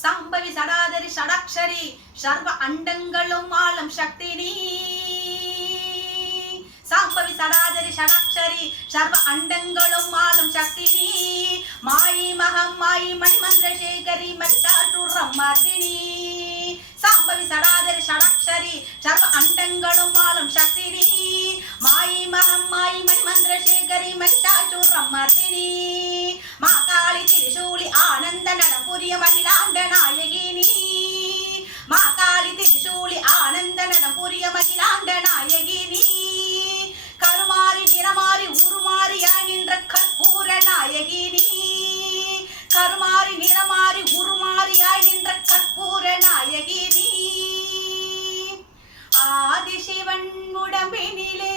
சாம்பவி சடாதரி ஷடாக்ஷரி சர்வ அண்டங்களும் ஆளும் சக்தி நீ. சாம்பவி சடாதரி ஷடாக்ஷரி சர்வ அண்டங்களும் ஆளும் சக்தி நீ. மாயி மகம் மாயி மணிமந்திரசேகரி மதிசாற்றூரம் மார்தினி. சாம்பவி சடாதரி ஷடாக்ஷரி சர்வ அண்டங்களும் ஆளும் சக்தி நீ. மாயி மகம் மாயி மணிமந்திரசேகரி மதிசாற்றூரம் மார்தினி. மாகாளி திரிசூலி ஆனந்த நடம்புரிய மகிழாண்ட நாயகினி. மாகாளி திரிசூலி ஆனந்த நடம்புரிய மகிழாண்ட நாயகினி. கருமாறி நிறமாறி உருமாறியாய் நின்ற கற்பூர நாயகினி. கருமாறி நிறமாறி உருமாறியாய் நின்ற கற்பூர நாயகினி. ஆதிசிவன் உடம்பினிலே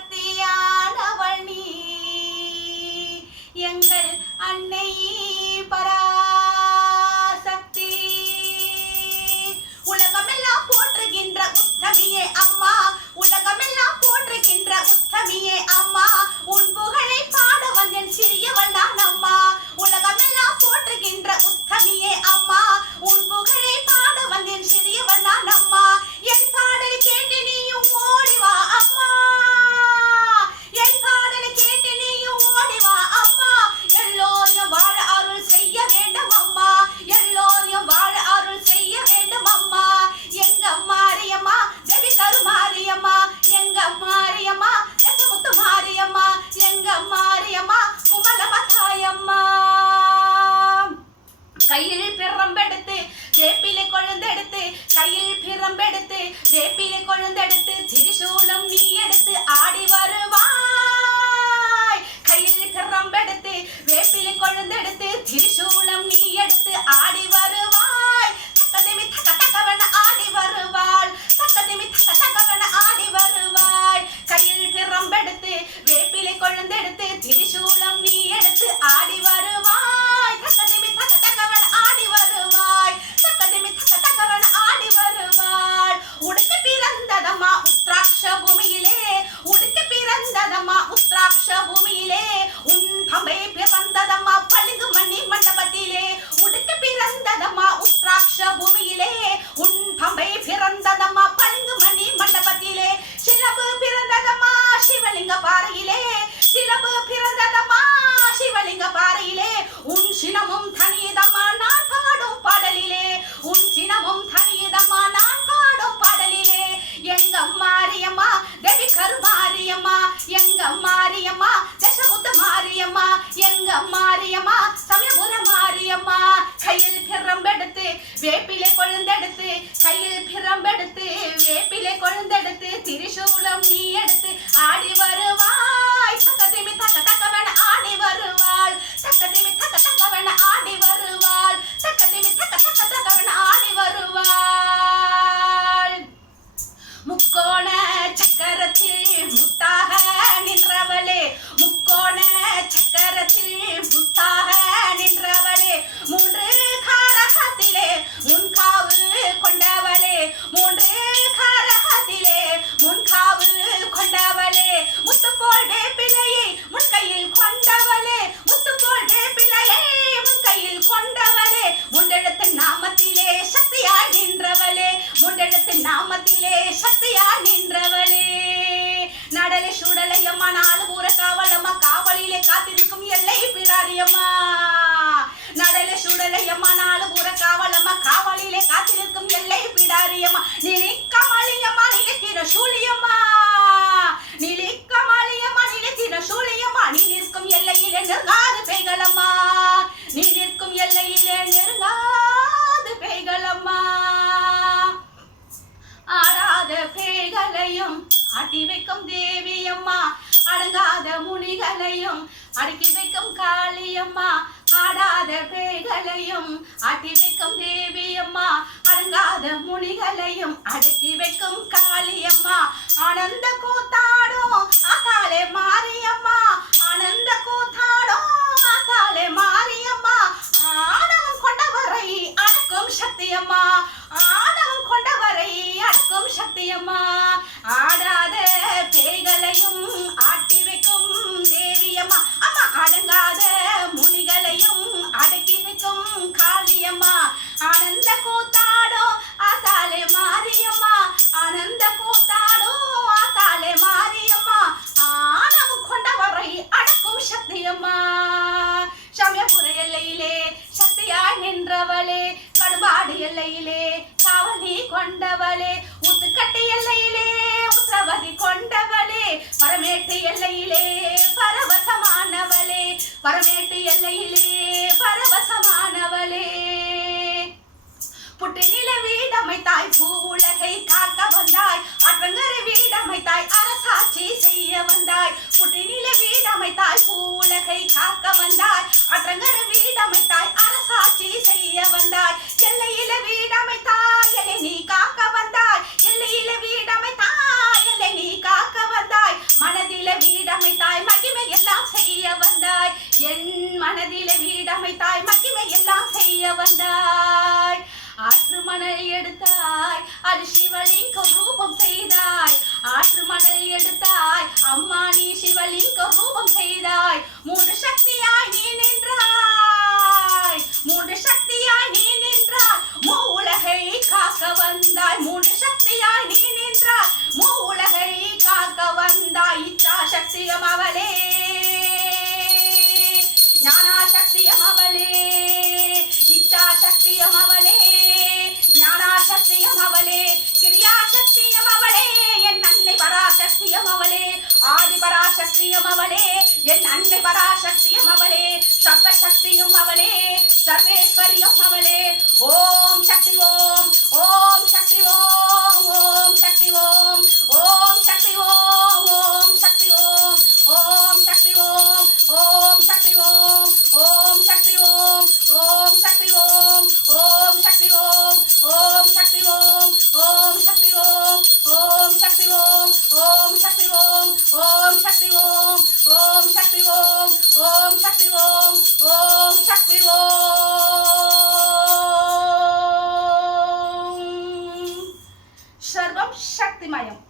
ஆதிசக்தியானவள் நீ. எங்கள் அன்னை பராசக்தி. உலகமெல்லாம் போற்றுகின்ற உத்தமியே அம்மா. உலகமெல்லாம் போற்றுகின்ற உத்தமியே அம்மா. உன் புகழை பாட வந்தேன் சிறியவள் நான் அம்மா. உலகமெல்லாம் போற்றுகின்ற உத்தமியே அம்மா. உன் புகழை பாட வந்தேன் சிறியவள் நான் அம்மா. என் பாடலை கேட்டு நீயும் ஓடிவா அம்மா. என் பாடலை கேட்டு நீயும் ஓடிவா அம்மா. எல்லோரையும் வாழ அருள் செய்ய வேண்டும் அம்மா. எல்லோரையும் வாழ அருள் செய்ய வேண்டும் அம்மா. எங்க மாரியம்மா தேவி கருமாரியம்மா. எங்க மாரியம்மா தசமுத்து மாரியம்மா. எங்க மாரியம்மா குமலமதாயம்மா. கையில் பிரம்பெடுத்து வேப்பிலை கொழுந்தெடுத்து கையில் பிரம்பெடுத்து வேப்பிலை கொழுந்தெடுத்து திரிசூலம் நீ எடுத்து ஆடி வருவாய். கையில் பிரம்பெடுத்து வேப்பிலை கொழுந்தெடுத்து திரிசூலம் நீ எடுத்து ஆடி வருவாய். தக்கதிமி தக்க தக்கவன ஆடி வருவாள். தக்கதிமி தக்க தக்கவன ஆடி வருவாய். கையில் பிரம்பெடுத்து வேப்பிலை கொழுந்தெடுத்து திரிசூலம் நீ எடுத்து ஆடி வருவாய். தக்கதிமி தக்க தக்கவன ஆடி வருவாய். தக்கதிமி தக்க தக்கவன ஆடி வருவாள். உடுக்க பிறந்ததம்மா உத்ராட்ச பூமியிலே. உடுக்க பிறந்ததம்மா உத்ராட்ச பூமியிலே. உன் தம்பை பிறந்ததம்மா பளிங்கு மணி மண்டபத்திலே. உடுக்க பிறந்ததம்மா உத்ராட்ச பூமியிலே. உன் தம்பை பிறந்ததம்மா பளிங்கு மணி மண்டபத்திலே. சிலம்பு பிறந்ததம்மா சிவலிங்க பாறையிலே. சிலம்பு பிறந்ததம்மா சிவலிங்க பாறையிலே. உன் சினமும் தனியதம்மா நான் பாடும் பாடலிலே. உன் சினமும் தனியதம்மா நான் பாடும் பாடலிலே. எங்க மாரியம்மா தேவி கருமாரியம்மா. எங்க மாரியம்மா தசமுத்து மாரியம்மா. எங்க மாரியம்மா சமயபுர மாரியம்மா. கையில் பிரம்பெடுத்து வேப்பிலை கொழுந்தெடுத்து கையில் பிரம்பெடுத்து வேப்பிலை கொழுந்தெடுத்து திரிசூலம் நீ எடுத்து ஆடி வருவாய். தக்கதிமி தக்க தக்கவன ஆடி வருவாள். தக்கதிமி தக்க தக்கவன ஆடி வருவாள். தக்கதிமி தக்க தக்க தக்கவன ஆடி வருவாள். முக்கோண சக்கரத்தில் முத்தாக நின்றவளே. முக்கோண சக்கரத்தில் முத்தாக நின்றவளே. மூன்று காரகத்திலே முன்காவு கொண்டவளே. மூன்று காரகத்திலே முன்காவு கொண்டவளே. முத்துப்போல் வேப்பிலையை முன் கையில் கொண்டவளே. முத்துப்போல் வேப்பிலையை முன் கையில் கொண்டவளே. முண்டெழுத்து நாமத்திலே சக்தியாய் நின்றவளே. முண்டெழுத்து நாமத்திலே சக்தியாய் நின்றவளே. நடலை சுடலையம்மா நாலு ஊர காவலம்மா. காவலிலே காத்திருக்கும் எல்லை பிடாரியம்மா. நடலை சுடலையம்மா நாலு ஊர காவலம்மா. காவலிலே காத்திருக்கும் எல்லை பிடாரியம்மா. நிலைக்கமாளியம்மா நிலைத்திர சூழியம்மா. நிலைக்கமாளியம்மா நிலைத்திர சூழியம்மா. நீ நிற்கும் எல்லையிலே நெருங்காது பெய்களம்மா. நீ நிற்கும் எல்லையிலே நெருங்காது பெய்களம்மா. ஆடாத பேய்களையும் ஆட்டி வைக்கும் தேவியம்மா. அடங்காத முனிகளையும் அடக்கி வைக்கும் காளியம்மா. ஆடாத பேய்களையும் ஆட்டி வைக்கும் தேவியம்மா. அடங்காத முனிகளையும் அடக்கி வைக்கும் காளியம்மா. ஆனந்த கூத்தாடும் ஆத்தாளே மாரியம்மா. ஆனந்த கூத்தாடும் ஆத்தாளே மாரியம்மா. ஆணவம் கொண்டவரை அடக்கும் சக்தியம்மா. ஆணவம் கொண்டவரை அடக்கும் சக்தியம்மா. ஆடாத பேய்களையும் ஆட்டி வைக்கும் தேவியம்மா. அம்மா அடங்காத முனிகளையும் சக்தியாய் நின்றவளே கடுபாடு எல்லையிலே காவலி கொண்டவளே ஊத்துக்கட்டு எல்லையிலே உத்திரவதி கொண்டவளே பரமேட்டு எல்லையிலே பரவசமானவளே பரமேட்டு எல்லையிலே பரவசமானவளே புட்டினில வீடமைத்தாய் பூ உலகை காக்க வந்தாய் ஆற்றங்கரை வீடமைத்தாய் அரசாட்சி செய்ய வந்தாய் புட்டினில வீடமைத்தாய் பூ உலகை காக்க வந்தாய் ஆற்றங்கரை வீடமைத்தாய் அரசாட்சி செய்ய வந்தாய் எல்லையில வீடமைத்தாய் எல்லை நீ காக்க வந்தாய் எல்லையில வீடமைத்தாய் எல்லை நீ காக்க வந்தாய் மனதில வீடமைத்தாய் மகிமை எல்லாம் செய்ய வந்தாய் என் மனதில வீடமைத்தாய் மகிமை எல்லாம் செய்ய வந்தாய் ஆற்று மணல் எடுத்தாய் அது சிவலிங்க ரூபம் செய்தாய் ஆற்று மணல் எடுத்தாய் அம்மா நீ சிவலிங்க ரூபம் செய்தாய் மூன்று சக்தியாய் நீ நின்றாய் மூன்று சக்தியாய் நீ நின்றாய் மூ உலகை காக்க வந்தாய் மூன்று சக்தியாய் நீ நின்றாய் மூ உலகை காக்க வந்தாய் இச்சா சக்தியம் அவளே ஞானா சக்தியம் அவளே இச்சா சக்தியம் அவளே ஞானாசக்தியம் அவளே கிரியாசக்தியம் அவளே என் அன்னை பராசக்தியம் அவளே ஆதி பராசக்தியம் அவளே என் அன்னை பராசக்தியம் அவளே சர்வசக்தியும் அவளே சர்வேஸ்வரியம் அவளே ஓம் சக்தி ஓம் ஓம் சக்தி ஓம் ஓம் சக்தி ஓம் ஓம் சக்தி ஓம் ஓம் சக்தி ஓம் ஓம் சக்தி ஓம் ஓம் சக்தி ஓம் ஓம் சக்தி ஓம் ஓம் சக்தி ஓம் ஓம் சக்தி ஓம் ஓம் சக்தி ஓம் ஓம் சக்தி ஓம் ஓம் சக்தி ஓம் ஓம் சக்தி ஓம் ஓம் சக்தி ஓம் ஓம் சக்தி ஓம் ஓம் சக்தி ஓம் ஓம் சக்தி ஓம் சர்வம் சக்திமயம்.